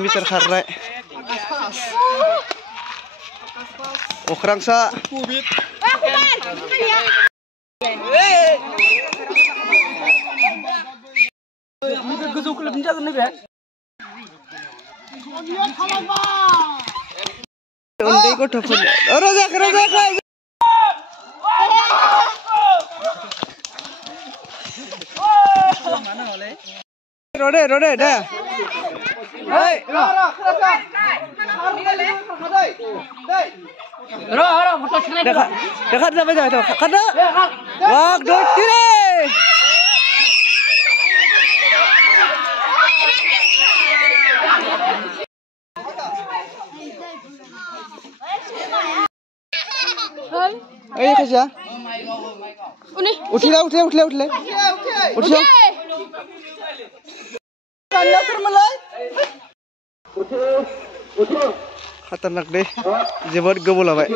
Meter karena Okrangsa goजौ खोलोबनि जागोन नैबे उन्दै गथ'फोर रजाखै रडे दा ओइ dekat sampai jauh kada wak dot kiri ayo kerja udah खतरनाक deh जोबोद गोबाव लाबाय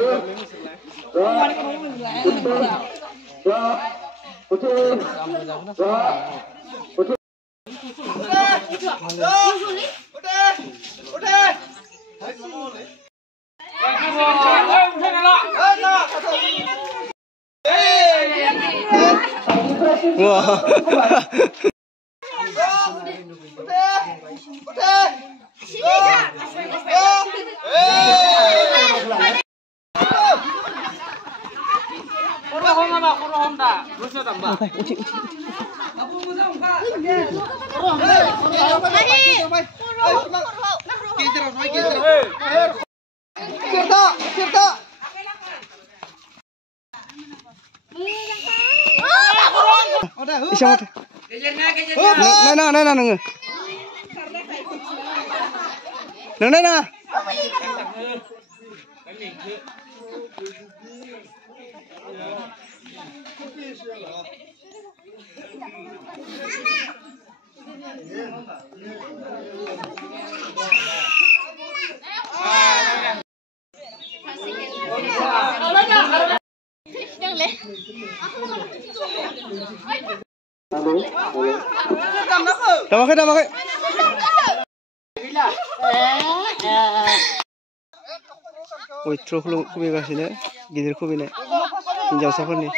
Damakai. Woi, truk lu kubigasine, gidir kubine. Hinjausafoorni.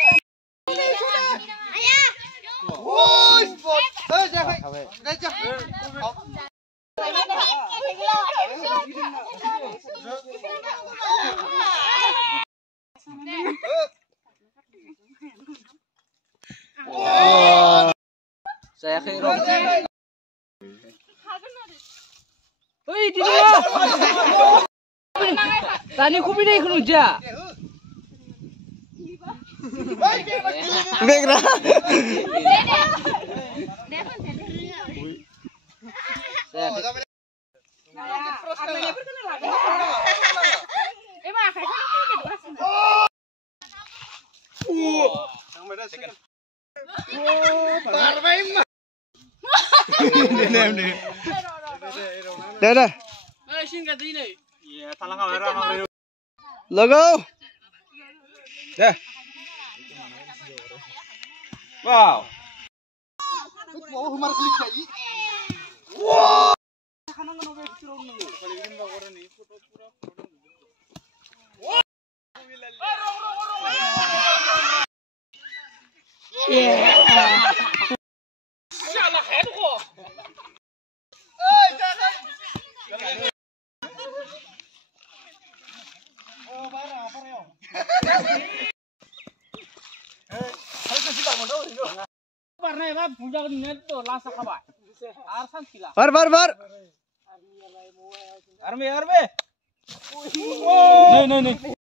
Saya kira. Oi, di dia. Tani kubine ikut uja. Begra. Dah. Logo. Dah. Wow. Wow. Bar. Arme. Nih.